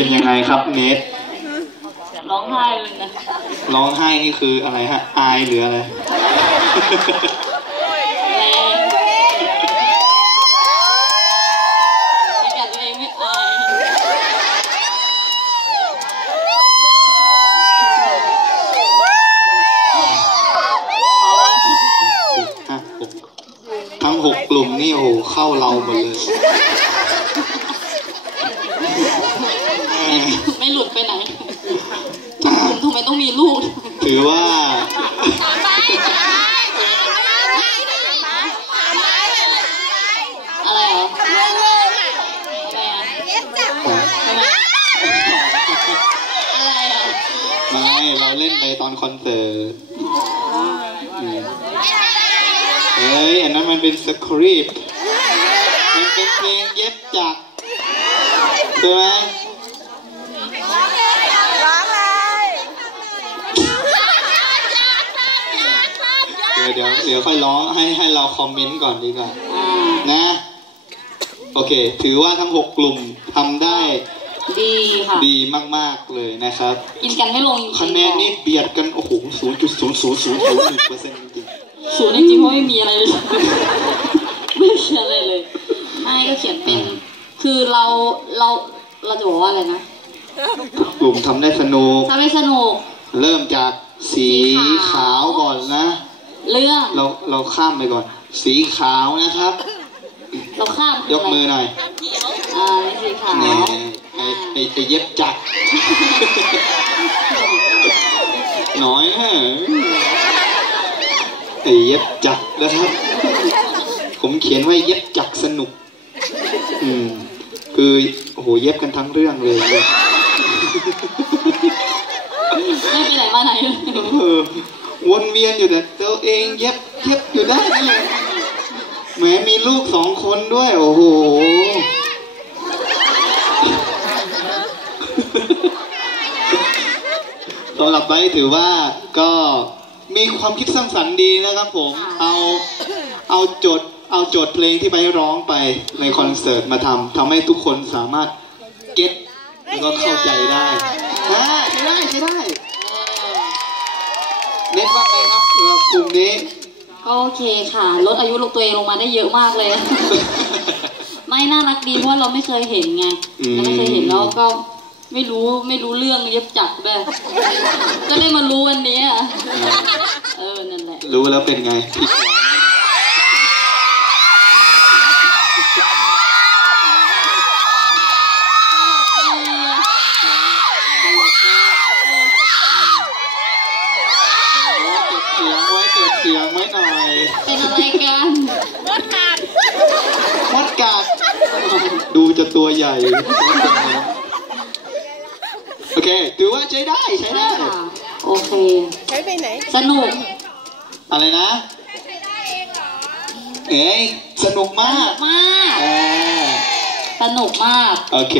เป็นเป็นยังไงครับเนทร้องไห้เลยนะร้องไห้นี่คืออะไรฮะอายหรืออะไรแรงไม่กัดตัวเองไม่อายห้าหกทั้งหกกลุ่มนี่โอ้โหเข้าเราหมดเลยเอ่อ ไม่ หลุดไปไหนทุกคนทำไมต้องมีลูก ถือว่าอะไรเหรอไมอะทำไมอะไรอะไม่เราเล่นไปตอนคอนเสิร์ตเฮ้ยอันนั้นมันเป็นสคริปต์มันเป็นเพลงเย็บจักใช่ไหม เดี๋ยวเดี๋ยวเดี๋ยวค่อยร้องให้ให้เราคอมเมนต์ก่อนดีกว่าอ่า นะ โอเค ถือว่าทั้งหกกลุ่มทำได้ดีค่ะ ดีมาก ๆ เลยนะครับ กินกันไม่ลงจริงๆคะแนนนี่เบียดกัน โอ้โหศูนย์จุดศูนย์ศูนย์ศูนย์ศูนย์หนึ่งเปอร์เซ็นต์จริงศูนย์จริงๆเพราะไม่มีอะไรเลย ไม่เขียนอะไรเลยไม่ก็เขียนเป็น คือเราเราเราจะบอกว่าอะไรนะๆกลุ่มทำได้สนุกถ้าไม่สนุก เริ่มจากสีขาวก่อนนะ เรื่องเราเราข้ามไปก่อน สีขาวนะครับ เราข้ามยกมือหน่อยอ่าสีขาวนี่ไอไอไอเย็บจักรหน้อยฮะไอเย็บจักรนะครับ ผมเขียนไว้เย็บจักรสนุก อืมคือโอ้โหเย็บกันทั้งเรื่องเลยไม่ไปไหนมาไหนเลยเออ วนเวียนอยู่แต่ตัวเองเย็บเย็บอยู่ได้นี่แหละแหมมีลูกสองคนด้วย โอ้โหสำหรับไบร์ทถือว่าก็มีความคิดสร้างสรรค์ดีนะครับผม เอาเอาโจทย์เอาโจทย์เพลงที่ไบร์ทร้องไปในคอนเสิร์ตมาทำทำให้ทุกคนสามารถเก็ตแล้วก็เข้าใจได้ใช่ได้ใช่ได้ เน็ตว่าไงครับ สำหรับกลุ่มนี้ก็โอเคค่ะ ลดอายุลูกตัวเองลงมาได้เยอะมากเลย ไม่น่ารักดีเพราะเราไม่เคยเห็นไงอืมเราไม่เคยเห็นแล้วก็ไม่รู้ไม่รู้เรื่องเย็บจักรด้วยก็ได้มารู้วันนี้อะเออนั่นแหละ รู้แล้วเป็นไงผิดหวังเก็บเสียงไว้เก็บเสียงไว้หน่อย เป็น อะไรกันวัดกาดดูจะตัวใหญ่ โอเค ถือว่าใช้ได้ใช้ได้ค่ะโอเคใช้ไปไหน สนุก อะไรนะเอ้ยสนุกมาก มากเออสนุกมาก โอเค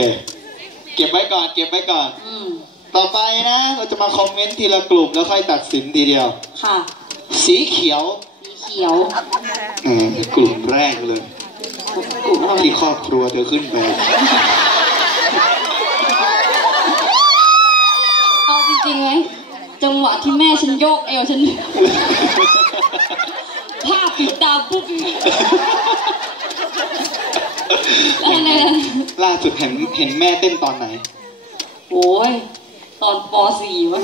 เก็บไว้ก่อน เก็บไว้ก่อนอืมต่อไปนะ เราจะมาคอมเมนต์ทีละกลุ่มแล้วค่อยตัดสินทีเดียว ค่ะ สีเขียวสี เขียวเออกลุ่มแรกเลยกลุ่มอะไรที่ครอบครัวเธอขึ้นไปเอาจริงๆไหมจังหวะที่แม่ฉันโยกเอวฉันผ้าปิดตาปุ๊บแล้วในนั้นล่าสุดเห็นเห็นแม่เต้นตอนไหน โอ้ย ตอนป .4 วะ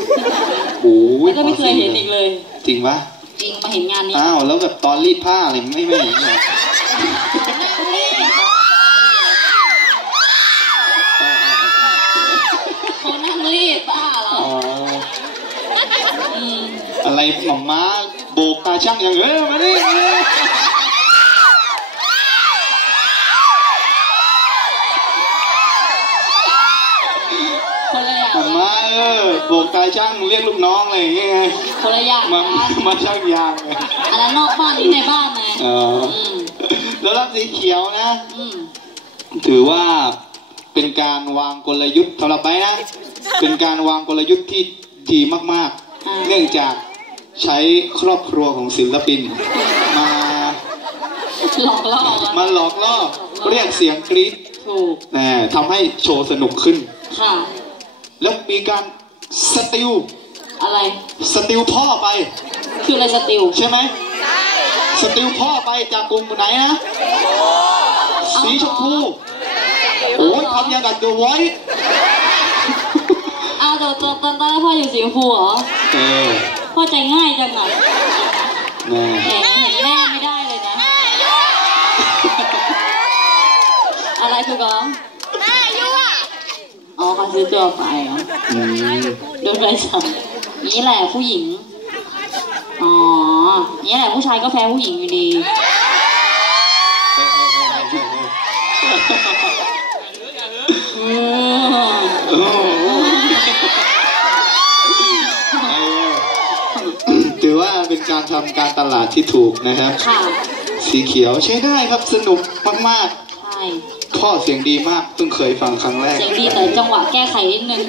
โอ้ยแล้วก็ไม่เคยเห็นอีกเลย จริงปะจริงมา เห็นงานนี้อ้าวแล้วแบบตอนรีดผ้าอะไรไม่ไม่เห็นเลยอ๋อเขานั่งรีบบ้าเหรออ๋ออืมอะไรหม่อมม้าโบกตาช่างอย่างเอ้ยมาดิมาดิคนละอย่างหม่อมม้าเออโบกตาช่างเรียกลูกน้องอะไรอย่างเงี้ย คนละอย่างมากันมาช่างยางไงอันนั้นนอกบ้านนี้ในบ้านไงอ๋ออืมแล้วรับสีเขียวนะอืมถือว่าเป็นการวางกลยุทธ์สำหรับไปนะ เป็นการวางกลยุทธ์ที่ดีมากๆ เนื่องจากใช้ครอบครัวของศิลปิน มาหลอกล่ออะมาหลอกล่อเรียกเสียงกรี๊ดถูกแน่ทำให้โชว์สนุกขึ้น ค่ะ แล้วมีการสติล อะไร สติลพ่อไป คืออะไรสติลใช่ไหมสติลพ่อไปจากกลุ่มไหนนะ สีชมพูโอ้ยทำยังกับตัวไว้อ้าวแต่ตอนตอนตอนแรกพ่ออยู่สีชมพูเหรอเออพ่อใจง่ายจังอะแน่แหมเห็นแม่ไม่ได้เลยนะ อะไรถูกเหรอแม่ยั่วอ๋อเขาซื้อตัวไปเหรออืมโดนไปสั่ง นี่แหละผู้หญิง อ๋อนี่แหละผู้ชายก็แพ้ผู้หญิงอยู่ดีเฮ้ยเฮ้ยเฮ้ยเฮ้ยเฮ้ยอืมโอ้โหเออถือว่าเป็นการทำการตลาดที่ถูกนะครับค่ะสีเขียวใช้ได้ครับสนุกมากใช่ๆพ่อเสียงดีมากเพิ่งเคยฟังครั้งแรก เสียงดีแต่จังหวะแก้ไขนิดนึง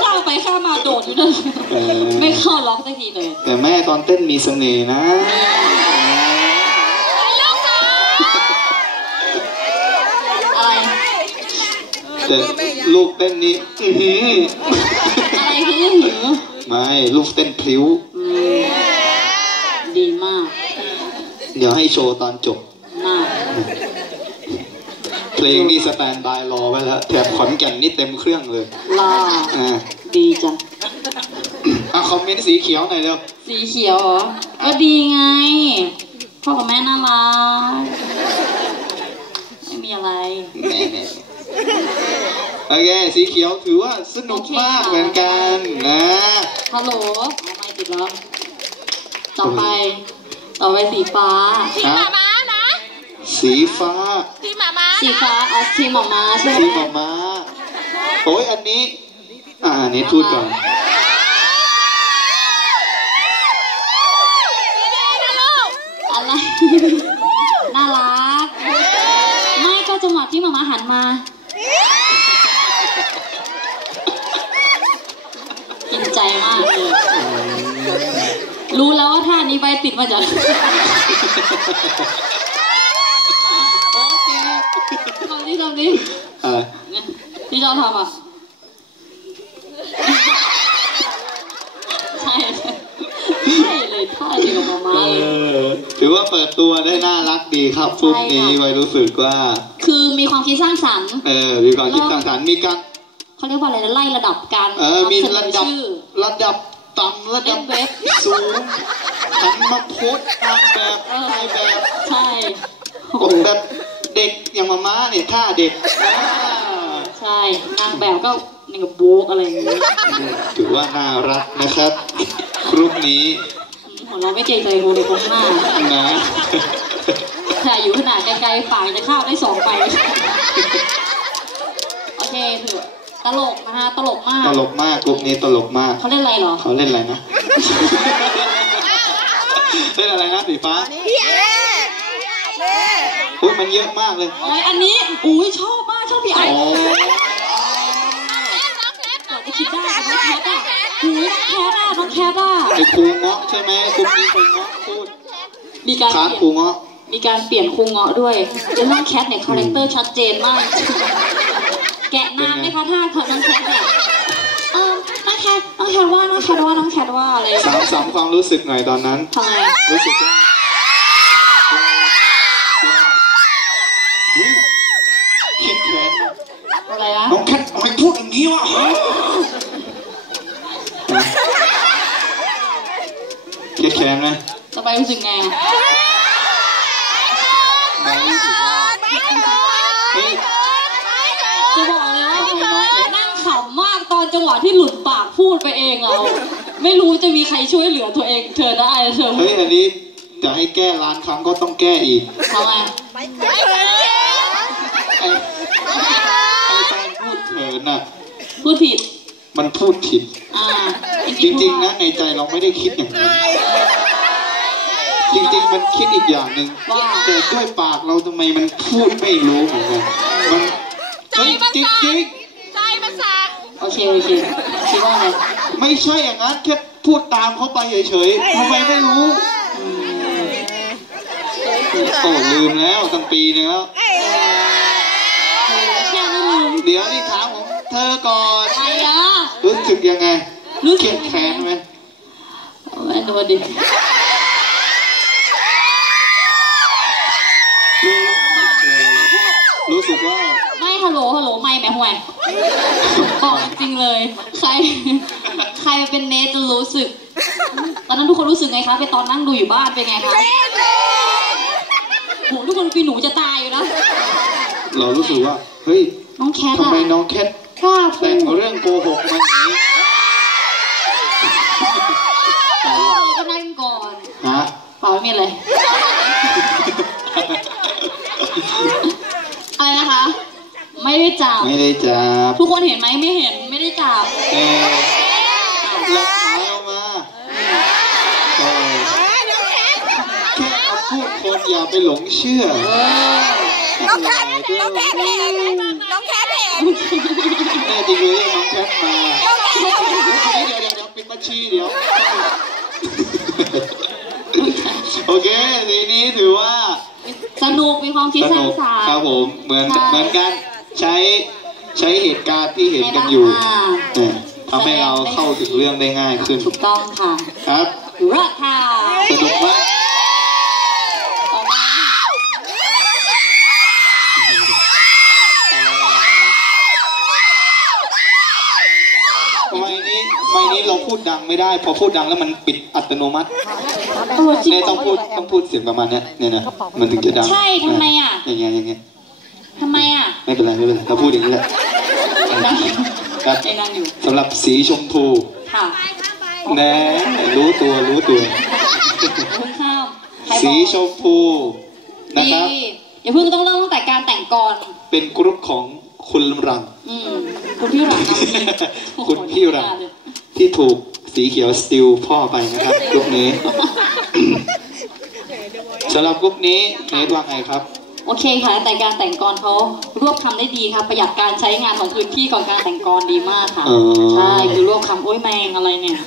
ข้ามไปข้ามมา โดดอยู่นั่นเออไม่เข้าล็อกสักทีเลย แต่แม่ตอนเต้นมีเสน่ห์นะอะไรแต่ลูกเต้นนี้อื้อหืออะไรคือหือไม่ลูกเต้นพลิ้ว อืมดีมาก เดี๋ยวให้โชว์ตอนจบ มาก เพลงนี่สแตนบายรอไว้แล้วแถบขอนแก่นนี่เต็มเครื่องเลยลาอ่า ดีจัง อะคอมเมนต์สีเขียวหน่อยเร็วสีเขียวเหรอ ก็ดีไง พ่อกับแม่น่ารัก ไม่มีอะไร แน่ๆโอเค สีเขียวถือว่าสนุกมากเหมือนกันนะฮัลโหลเอาไม่ติดแล้ว ต่อไป ต่อไปสีฟ้า ทีมหมาม้านะ สีฟ้า ทีมหมาม้าสีฟ้าเอาทีมออกมาใช่ไหมสีหมาม้าโอ้ยอันนี้ อ่าอันนี้พูดก่อนนะลูกอะไรน่ารัก ไม่ก็จังหวะที่หมามาหันมากินใจมากเลยรู้แล้วว่าท่านี้ใบติดมาจากทำนี่ทำนี่อะไรที่เราทำอะ ใช่ ใช่เลยท่าเดียวกับมาเอม่าเลย อถือว่าเปิดตัวได้น่ารักดีครับพรุ่งนี้ใช่ค่ะ ไว้รู้สึกว่า คือมีความคิดสร้างสรรค์ เออมีความคิดสร้างสรรค์มีการเขาเรียกว่าอะไรนะไล่ระดับการเออมีนำเสนระอดับชื่อ ระดับต่ำระดับเว็บ สูงหันมาโพสต์ตามแบบเออถ่ายแบบใช่ กดแบบเด็กอย่างมาม่าเนี่ยท่าเด็กอ่าใช่นางแบบก็ นี่กับโบกอะไรอย่างเงี้ยถือว่าน่ารักนะครับกรุ๊ปนี้ของเราไม่เกรงใจโบเลยตรงหน้านะแต่อยู่ขนาดไกลๆฝ่ายจะข้ามได้สองไป โอเคถือตลกนะคะตลกมาก ตลกมากกรุ๊ปนี้ตลกมากเขาเล่นอะไรเหรอเขาเล่นอะไรนะเล่นอะไรนะสีฟ้าพี่เอเออุ้ยมันเยอะมากเลยโอ้ยอันนี้อุ้ยชอบมากชอบพี่ไอ้อ๋อก่อนจะ คิดได้น้องแคทอะหูยน้องแคทอะน้องแคทอะไอ้ครูเงาะใช่ไหมกรุ๊ปนี้ครูเงาะพูดมีการค้านเปครูลี่ยนเงาะมีการเปลี่ยนครูเงาะด้วยแล้วน้องแคทเนี่ยคาแรคเตอร์ชัดเจนมาก แกะนานไหมคะถ้าน้องแคทเนี่ยเออน้องแคทน้องแคทว่าน้องแคทว่าน้องแคทว่าอะไรสามสามความรู้สึกหน่อยตอนนั้น ทำไมรู้สึกว่าอุ๊ยคิดแค้นอะไรนะน้องแคททำไมพูดอย่างนี้วะ ฮะคิดแค้นไหมจะไปรู้สึกไงอะไม่รู้สึกว่าเฮ้ยจะบอกเลยว่านั่งขำมากตอนจังหวะที่หลุดปากพูดไปเองเอาไม่รู้จะมีใครช่วยเหลือตัวเองเธอได้เธอเฮ้ยอันนี้จะให้แก้ล้านครั้งก็ต้องแก้อีกทำไมไอ้ไอ้ตอนพูดเถินน่ะพูดผิด มันพูดผิดอ่าจริงๆนะในใจเราไม่ได้คิดอย่างนั้น จริงๆ มันคิดอีกอย่างหนึ่งว่าแต่ด้วยปากเราทำไมมันพูดไม่รู้เหมือนกันมันเฮ้ยจริงใจมันสั่งโอเคโอเคคิดว่าอะไรๆไม่ใช่อย่างนั้นแค่พูดตามเขาไปเฉยๆทำไมไม่รู้อืมโอ้ลืมแล้วตั้งปีนึงแล้วเออเดี๋ยวนี่ถามผมเธอก่อนอะไรอะรู้สึกยังไงรู้สึเกลีกยดแค้นไหมแม่ดูดิ รู้สึกว่าไม่ฮัลโหลฮัลโหลไม่แม่ห่วยบอกจริงเลย ใคร ใครเป็นเนทจะรู้สึก ตอนนั้นทุกคนรู้สึกไงคะไปตอนนั่งดูอยู่บ้านเป็นไงคะโหทุกคนปีหนูจะตายอยู่แล้วเรารู้สึกว่า เฮ้ยน้องแคททำอะไมน้องแคทกล้าพูแต่งดเรื่องโกหกมาอย่างนี้ก็นั่งก่อนฮะเปล่าไม่มีอะไร อะไรนะคะ ไม่ได้จับ ไม่ได้จับ ทุกคนเห็นไหมไม่เห็นไม่ได้จับเออหลักฐานเอามาเออแค่เอาพูดคนอย่าไปหลงเชื่อเออน้องแคทน้องแคทเห็นน้องแคทเห็นแน่จริงเลยน้องแคทมาน้องแคทเห็นเดี๋ยวเดี๋ยวเดี๋ยวปิดบัญชีเดี๋ยวโอเคทีนี้ถือว่า สนุกมีความคิดสสร้านุงกสรรค์ครับผมเหมือนใช่เหมือนกันใช้ใช้เหตุการณ์ที่เห็นกันอยู่อ่าเนี่ยทำให้เราเข้าถึงเรื่องได้ง่ายขึ้นถูกต้องค่ะ ครับเลิศค่ะสนุกไหมต่อ ดดังไม่ได้ พอพูดดังแล้วมันปิดอัตโนมัติเออจริงเนี่ยต้องพูดต้องพูดเสียงประมาณเนี้ยเนี่ยนะมันถึงจะดังใช่ทำไมอะ อย่างเงี้ยอย่างเงี้ยทำไมอะ ไม่เป็นไรไม่เป็นไรเราพูดอย่างนี้แหละนั่งครับไอ้นั่งอยู่สำหรับสีชมพูค่ะแน่รู้ตัวรู้ตัวคุณข้ามใครบอกสีชมพูนะครับดีอย่าเพิ่งต้องเริ่มตั้งแต่การแต่งก่อนเป็นกรุ๊ปของคุณรังอืมคุณพี่หลังคุณพี่รัง ที่ถูกสีเขียวสติลพ่อไปนะครับกรุ๊ปนี้สำหรับกรุ๊ปนี้เนทว่าไงครับ โอเคค่ะ แต่การแต่งกรเขารวบคำได้ดีค่ะ ประหยัดการใช้งานของพื้นที่ของการแต่งกรดีมากค่ะอ๋อใช่คือรวบคำโอ้ยแมงอะไรเนี่ย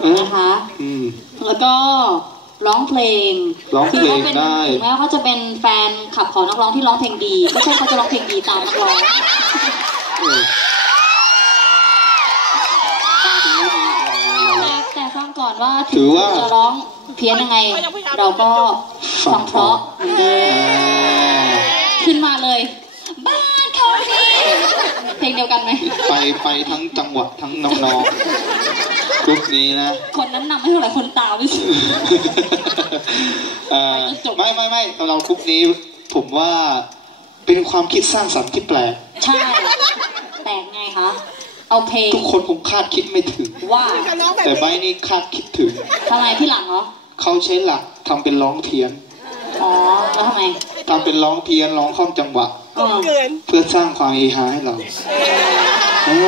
เอ้ยนะคะอืมแล้วก็ร้องเพลงร้องเพลงคืขาป็นได้ถึงแม้ว่าเขาจะเป็นแฟนขับของนักร้องที่ร้องเพลงดี ไม่ใช่เขาจะร้องเพลงดีตามนักร้อง ก่อนว่าถือว่าจะร้องเพี้ยนยังไง เราก็ฟังเพราะเหมือนเดิมขึ้นมาเลย บ้านเขาดีเพลงเดียวกันไหมไปไปทั้งจังหวัดทั้งน้องๆกรุ๊ปนี้นะ คนนั้นนำไม่เท่าไหร่คนตามไม่สิเอ่อไม่ไม่ไม่สำหรับกรุ๊ปนี้ ผมว่าเป็นความคิดสร้างสรรค์ที่แปลก ใช่ แปลกไงคะ เอาเพลงทุกคนคงคาดคิดไม่ถึง ว่าน้องแบบแต่ใบนี้คาดคิดถึงทำไมพี่หลังเหรอเขาใช้หลักทำเป็นร้องเพี้ยนอ๋อแล้วทำไมทำเป็นร้องเพี้ยนร้องข้อมจังหวะเออเกินเพื่อสร้างความเฮฮาให้เราอ๋อ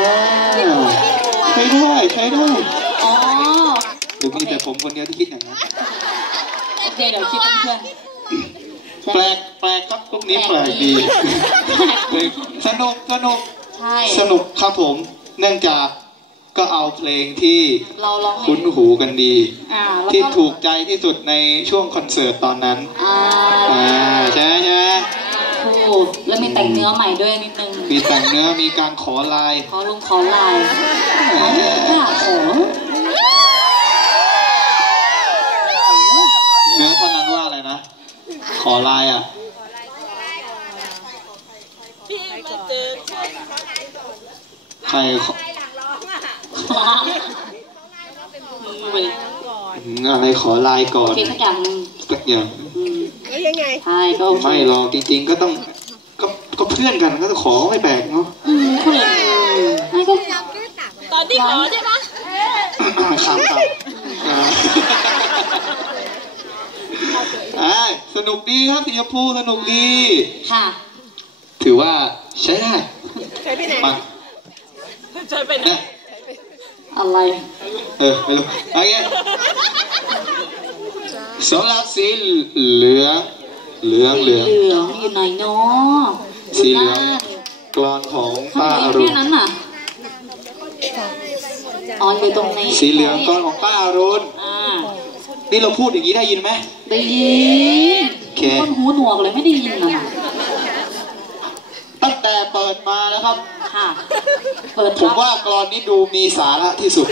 ใช้ได้ใช้ได้อ๋อหรือมีแต่ผมคนเดียวที่คิดอย่างนั้นโอเคเดี๋ยวคิดเป็นเพื่อนแปลกแปลกครับพวกนี้แปลกดีสนุกสนุกใช่สนุกครับผม เนื่องจากก็เอาเพลงที่เราร้องเพลคุ้งนหูกันดี อ่าแล้วที่ก็ถูกใจที่สุดในช่วงคอนเสิร์ตตอนนั้นอ่าอ่าใช่ไหมใช่ไหมถูกแล้วมีแต่งเนื้อใหม่ด้วยนิดนึง มีแต่งเนื้อมีการขอลาย ขอลงขอลายค่ะขอเนื้อท่อนนั้นว่าอะไรนะ ขอลายอะ พี่มาเจอ ใค รขอขอมือไปเลยอืมอะไรขอลายก่อนเพลงสักอย่างหนึงสักอย่างอืมแล้วยังไงใช่ก็โอเคไม่หรอกจริง ๆ ก็ต้องก็ก็เพื่อนกันก็ต้องขอไม่แปลกเนาะอืมคนอื่นไม่ก็ตอนที่ขอใช่ไหมข้ามครับอ่าอ่าสนุกดีครับสีชมพูสนุกดี ค่ะ ถือว่าใช้ได้ใช้ไปไหนมา ใช้ไปไหนนะอะไร เออไม่รู้โอเคสำหรับสีเหลืองเหลืองเหลืองเหลืองอยู่ไหนเนาะสีเหลืองยู่นั่นกรอนของทำป้าไมอรุแค่ณนั้นน่ะอ๋ออยู่ตรงนี้สีเหลืองกรอนของป้าอรุณอ่านี่เราพูดอย่างนี้ได้ยินไหมได้ยินโอเคคนหูหนวกเลยไม่ได้ยินนะ ตั้งแต่เปิดมาแล้วครับ ค่ะ เปิดผมทับว่ากรอนนี้ดูมีสาระที่สุด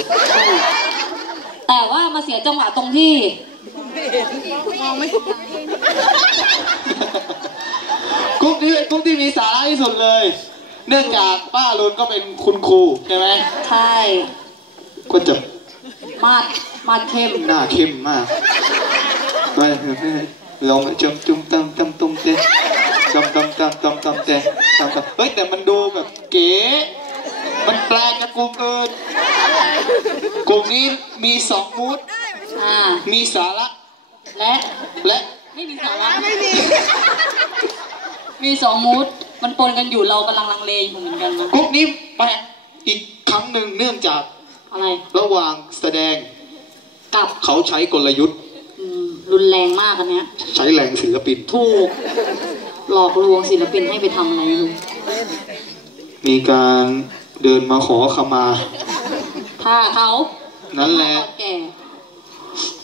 แต่ว่ามาเสียจังหวะตรงที่กุ๊กที่กุ๊กที่มีสาระที่สุดเลย เนื่องจากป้าลุนก็เป็นคุณครูใช่ไหมใช่ก็จะมาดมาดเข้มหน้าเข้มมากไป ลองจมจุ่มตำตำตุ้มเต้ตำตำตำตำตำเต้ตำตำเฮ้ยแต่มันดูแบบเก๋มันแปลกจากกลุ่มอื่นกลุ่มนี้มีสองมูดอ่ามีสาระและและไม่มีสาระไม่มี มีสองมูดมันปนกันอยู่เรากำลังลังเลอยู่เหมือนกันนะกลุ่มนี้แปลกอีกครั้งหนึ่งเนื่องจากอะไร ระหว่างแสดงกับเขาใช้กลยุทธ์อืม รุนแรงมากอันเนี้ย ใช้แรงศิลปิน ถูก หลอกลวงศิลปินให้ไปทำอะไรไม่รู้มีการเดินมาขอขมา ถ้าเขานั่นแหละถ้าเขาแก่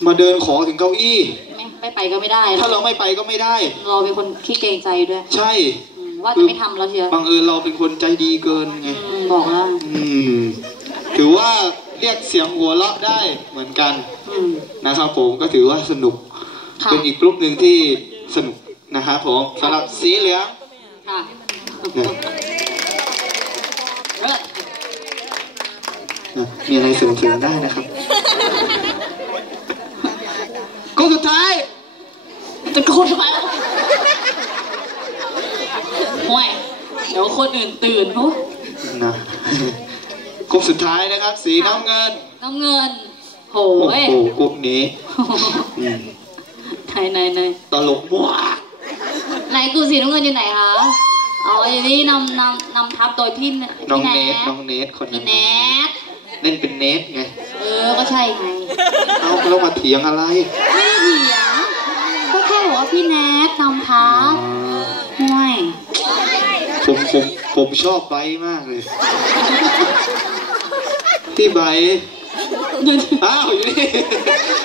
มาเดินขอถึงเก้าอี้ ไม่ไม่ไปก็ไม่ได้ ถ้าเราไม่ไปก็ไม่ได้ เราเป็นคนขี้เกรงใจด้วย ใช่อืมว่าจะไม่ทำแล้วเชียวบังเอิญเราเป็นคนใจดีเกินไง อืมบอกแล้วอืม ถือว่าเรียกเสียงหัวเราะได้เหมือนกันอืม นะครับผมก็ถือว่าสนุกค่ะ เป็นอีกกลุ่มหนึ่งที่สนุกนะครับผมสำหรับสีเหลืองค่ะเนี่ยเลิศอะมีอะไรเสริมๆได้นะครับก็สุดท้ายจะโกนทำไมล่ะห่วยเดี๋ยวคนอื่นตื่นโอ้นะกลุ่มสุดท้ายนะครับ สีน้ำเงิน น้ำเงิน โหโอ้ยโหกลุ่มนี้อืม ไหนไหนไหนตลกมากไหนกูสีน้ำเงินอยู่ไหนคะอ๋ออยู่นี่นำนำนำทับโดยพี่น้องพี่เนแนททน้องเนทคนนั้พี่นแนทเล่นเป็นเนทไงเออก็ใช่ไงเอาแล้วมาเถียงอะไรไม่ได้เถียงก็แค่บอกว่าพี่แนทนำทับห่วยผมผมผมชอบไบร์ทมากเลย พี่ไบร์ทเดี๋ยว อ้าวอยู่นี่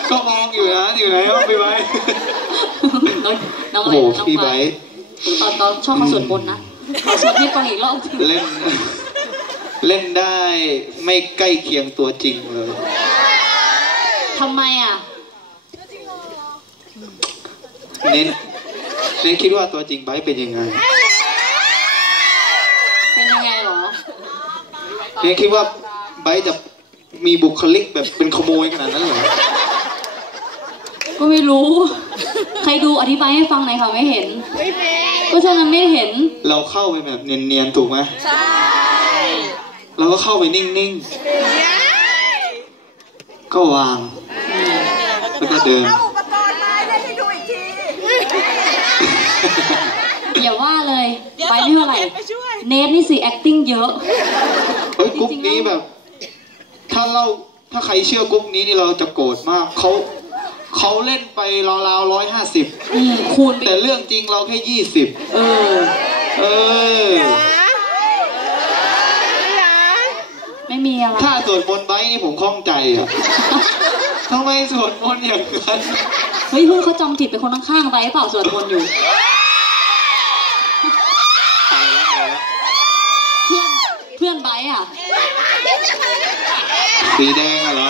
ก็มองอยู่นะอยู่ไหนวะพี่ไบร์ทน้องน้องโอ้อะไรโหนะน้องพี่ไบไบร์ร์ททตอนตอนชอบเขาสวดบนต์นะเขาสวดให้ฟังอีกรอบเล่น เล่นได้ไม่ใกล้เคียงตัวจริงเลย ทำไมอะ เน้นเน้นคิดว่าตัวจริงไบร์ทเป็นยังไง เป็นยังไงเหรอ เน้นคิดว่าไบร์ทจะ มีบุคลิกแบบเป็นขโมยขนาดนั้นเหรอ ก็ไม่รู้ ใครดูอธิบายให้ฟังหน่อยค่ะไม่เห็นก็ฉะนั้นไม่เห็น เราเข้าไปแบบเนียนๆถูกไหมใช่ เราก็เข้าไปนิ่งๆ ก็วาง แล้วก็เดิน เอาอุปกรณ์มาให้ดูอีกทีอย่าว่าเลย ไปไม่เท่าไหร่ไปช่วยเนทนี่สิ acting เยอะ เฮ้ยกรุ๊ปนี้แบบถ้าเราถ้าใครเชื่อกรุ๊ปนี้นี่เราจะโกรธมากเขาเขาเล่นไปราวๆร้อยห้าสิบอืมคูณไปแต่เรื่องจริงเราแค่ยี่สิบเออ เออ ไม่มีอะไร ถ้าสวดมนต์ไบร์ทนี่ผมข้องใจอะทำไมสวดมนต์อย่างนั้น เฮ้ยเพื่อนเขาจำผิดเป็นคนข้างๆไปเปล่าสวดมนต์อยู่ เพื่อนเพื่อนไบร์ทอะ สีแดงอะเหรอ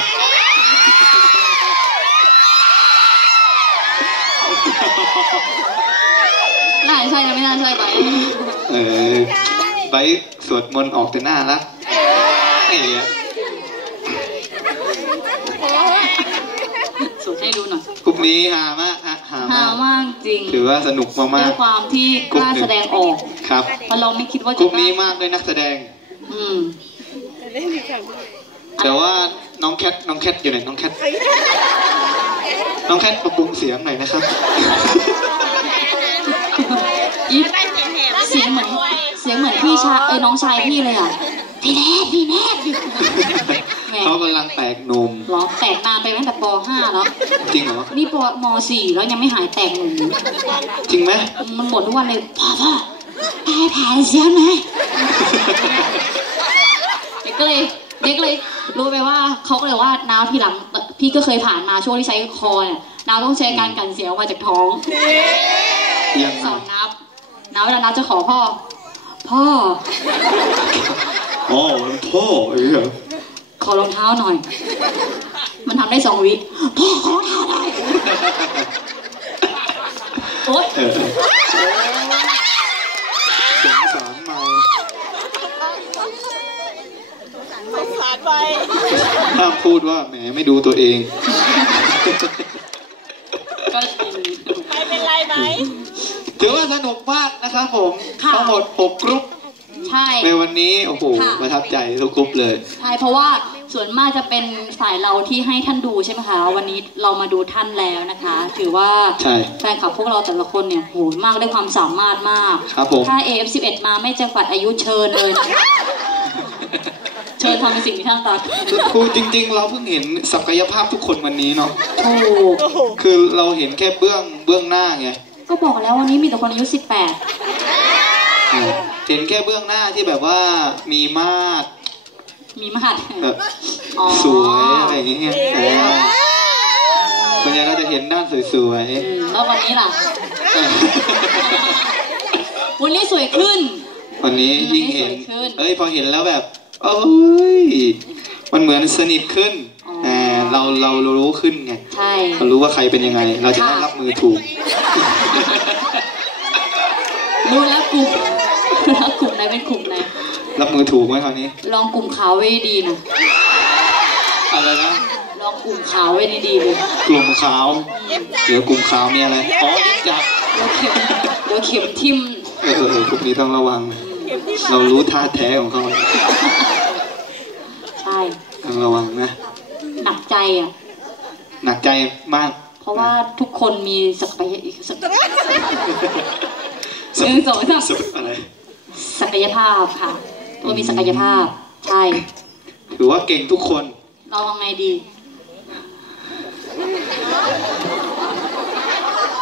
น่าจะใช่นะไม่น่าใช่ไบร์ทเออไบร์ทสวดมนต์ออกแต่หน้าละไอ้เนี่ยสวดให้ดูหน่อยกลุ่มนี้หามากฮะหาฮามากมากจริงถือว่าสนุกมาด้กวยความที่กล้าแสดงออกๆครับเพราะเราไม่คิดว่ากจะลุ่มได้นี้มากด้วยนักแสดง อืม แต่ว่าน้องแคทน้องแคทอยู่ไหนน้องแคทน้องแคทปรับปรุงเสียงหน่อยนะครับ อีฟเสียงเหมือนเสียงเหมือนพี่ชายเอ้ยน้องชายพี่เลยอะพี่แนทพี่แนทแหมเขากำลังแตกหนมเหรอแตกนานไปตั้งแต่ป .5 แล้วจริงเหรอนี่ปม .4 แล้วยังไม่หายแตกหนุ่มจริงไหมมันบ่นทุกวันเลยพ่อพ่อตายแผลเสียไหมเด็กก็เลยเด็กก็เลย รู้ไปว่าเขาก็เลยว่าน้าวทีหลังพี่ก็เคยผ่านมาช่วงที่ใช้คอเนี่ยน้าวต้องใช้การกันเสียงออกมาจากท้องยังสอนนับนับเวลานับจะขอพ่อ พ่ออ๋อมันพ่อเออขอรองเท้าหน่อย มันทำได้สองวิพ่อขอรองเท้าหน่อยโอ๊ย เออเออสงสารเมา สงสารไปห้ามพูดว่าแหมไม่ดูตัวเอง ก็จริงใครเป็นไรไหมถือว่าสนุกมากนะครับผมค่ะทั้งหมด6กรุ๊ปใช่ในวันนี้โอ้โหค่ะประทับใจทุกกรุ๊ปเลยใช่เพราะว่าส่วนมากจะเป็นฝ่ายเราที่ให้ท่านดูใช่ไหมคะวันนี้เรามาดูท่านแล้วนะคะ ถือว่าใช่แฟนคลับพวกเราแต่ละคนเนี่ยโหมากด้วยความสามารถมากครับผมถ้า AF11 มาไม่จำกัดอายุเชิญเลยนะคะเชิญ ทำในสิ่งที่ท่านรักครูจริง ๆ เราเพิ่งเห็นศักยภาพทุกคนวันนี้เนาะถูกคือเราเห็นแค่เบื้องเบื้องหน้าไงก็บอกแล้ววันนี้มีแต่คนอายุ18เห็นแค่เบื้องหน้าที่แบบว่ามีมาก มีมาดแบบอ๋อสวยอะไรอย่างเงี้ยเออส่วนใหญ่เราจะเห็นด้านสวยอืมแล้ววันนี้ล่ะๆเออวันนี้สวยขึ้น วันนี้ยิ่งเห็นสวยขึ้นเอ้ยพอเห็นแล้วแบบ โอ้ยมันเหมือนสนิทขึ้นอ๋อแต่เราเรารู้ขึ้นไงใช่ เรารู้ว่าใครเป็นยังไง เราจะได้ค่ะรับมือถูก รู้แล้วกลุ่มรู้แล้วกลุ่มไหนเป็นกลุ่มไหนรับมือถูกไหมคราวนี้ ลองกลุ่มขาวไว้ดีๆนะอะไรนะลองกลุ่มขาวไว้ดีๆเลยกลุ่มขาวเดี๋ยวกลุ่มขาวมีอะไรอ๋อยิบจับเดี๋ยวเข็มเดี๋ยวเข็มทิ่มเออเออเออพวกนี้ต้องระวัง เรารู้ท่าแท้ของเขาใช่ต้องระวังนะ หนักใจอะ หนักใจมาก เพราะว่าทุกคนมีศักยศักหนึ่งสองสามสุดอะไรศักยภาพค่ะตัวมีศักยภาพ ใช่ ถือว่าเก่งทุกคน เราทำไงดี